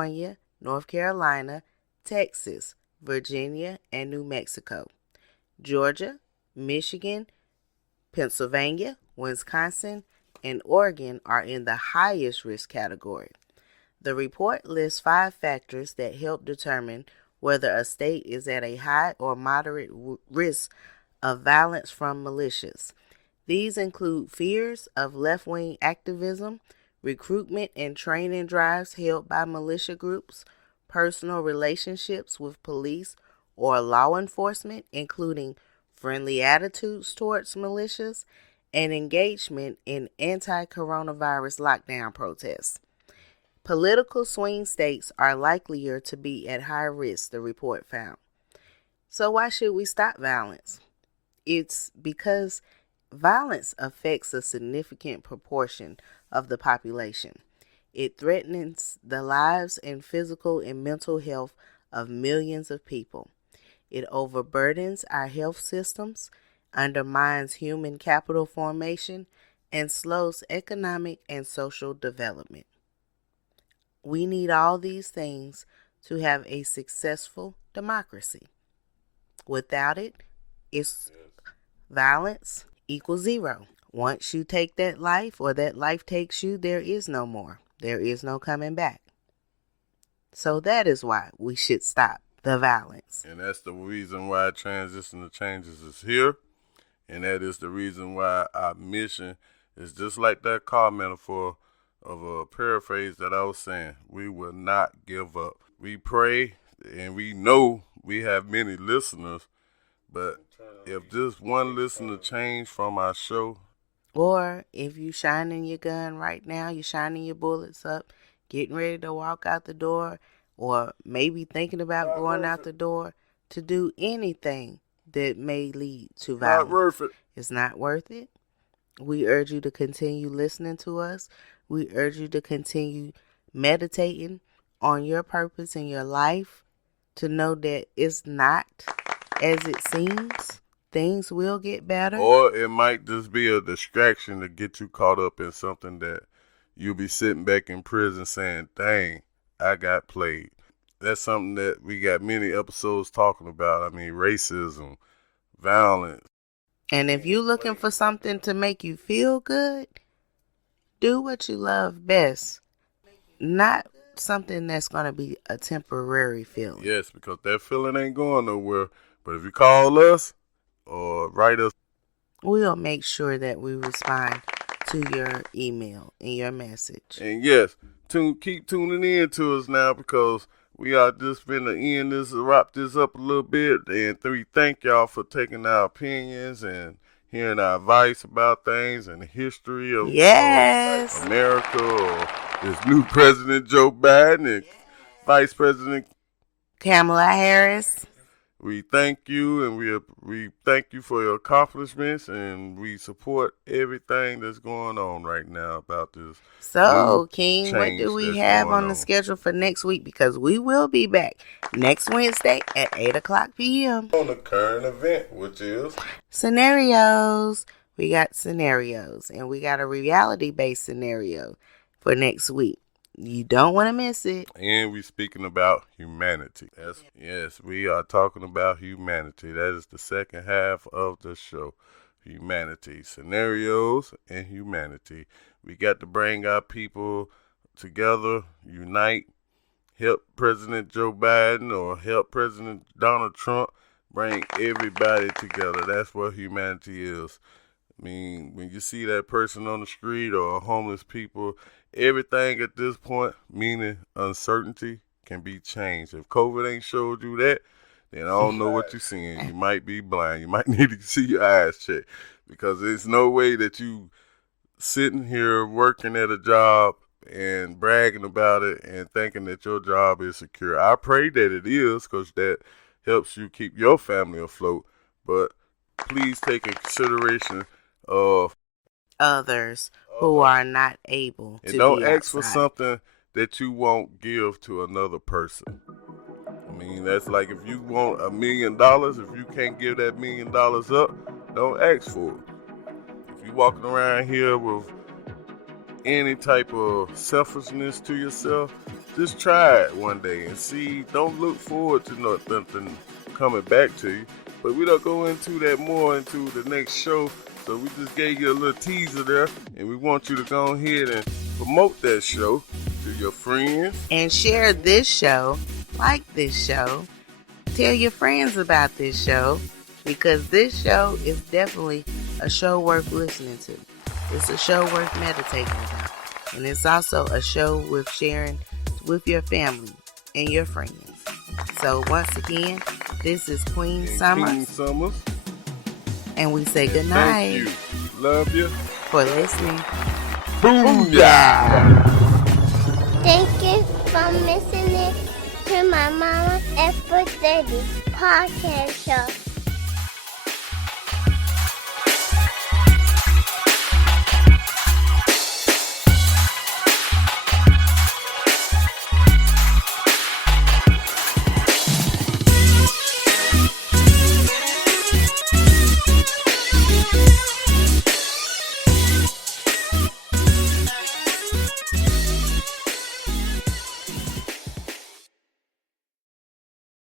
California, North Carolina, Texas, Virginia, and New Mexico. Georgia, Michigan, Pennsylvania, Wisconsin, and Oregon are in the highest risk category. The report lists 5 factors that help determine whether a state is at a high or moderate risk of violence from militias. These include fears of left-wing activism, recruitment and training drives held by militia groups, personal relationships with police or law enforcement, including friendly attitudes towards militias, and engagement in anti-coronavirus lockdown protests. Political swing states are likelier to be at high risk, the report found. So why should we stop violence? It's because violence affects a significant proportion of the population. It threatens the lives and physical and mental health of millions of people. It overburdens our health systems, undermines human capital formation, and slows economic and social development. We need all these things to have a successful democracy. Without it, it's violence equals zero. Once you take that life or that life takes you, there is no more. There is no coming back. So that is why we should stop the violence. And that's the reason why Transition to Changes is here. And that is the reason why our mission is just like that car metaphor of a paraphrase that I was saying. We will not give up. We pray and we know we have many listeners, but if just one listener change from our show, or if you shining your gun right now, you're shining your bullets up, getting ready to walk out the door, or maybe thinking about going out the door to do anything that may lead to violence. Not worth it. It's not worth it. We urge you to continue listening to us. We urge you to continue meditating on your purpose in your life, to know that it's not as it seems. Things will get better. Or it might just be a distraction to get you caught up in something that you'll be sitting back in prison saying, dang, I got played. That's something that we got many episodes talking about. I mean, racism, violence. And if you're looking for something to make you feel good, do what you love best. Not something that's going to be a temporary feeling. Yes, because that feeling ain't going nowhere. But if you call us or write us, we'll make sure that we respond to your email and your message. And yes, keep tuning in to us now, because we are just finna wrap this up a little bit. And we thank y'all for taking our opinions and hearing our advice about things and the history of America, or this new President Joe Biden and Vice President Kamala Harris. We thank you, and we thank you for your accomplishments, and we support everything that's going on right now about this. So, King, what do we have on the schedule for next week? Because we will be back next Wednesday at 8 o'clock p.m. on the current event, which is scenarios. We got scenarios, and we got a reality-based scenario for next week. You don't want to miss it. And we're speaking about humanity. Yes, we are talking about humanity. That is the second half of the show. Humanity. Scenarios and humanity. We got to bring our people together, unite, help President Joe Biden or help President Donald Trump. Bring everybody together. That's what humanity is. I mean, when you see that person on the street or homeless people, everything at this point, meaning uncertainty, can be changed. If COVID ain't showed you that, then I don't know what you're seeing. You might be blind. You might need to see your eyes checked, because there's no way that you sitting here working at a job and bragging about it and thinking that your job is secure. I pray that it is, because that helps you keep your family afloat. But please take in consideration of others who are not able to. And don't ask for something that you won't give to another person. I mean, that's like if you want $1 million, if you can't give that $1 million up, don't ask for it. If you walking around here with any type of selfishness to yourself, just try it one day and see. Don't look forward to nothing coming back to you. But we don't go into that more into the next show. So we just gave you a little teaser there, and we want you to go ahead and promote that show to your friends. And share this show, like this show. Tell your friends about this show, because this show is definitely a show worth listening to. It's a show worth meditating about. And it's also a show worth sharing with your family and your friends. So once again, this is Queen Summers. And we say good night. Thank you. Love you. For listening. Booyah! Thank you for listening to my Mama and Daddy podcast show.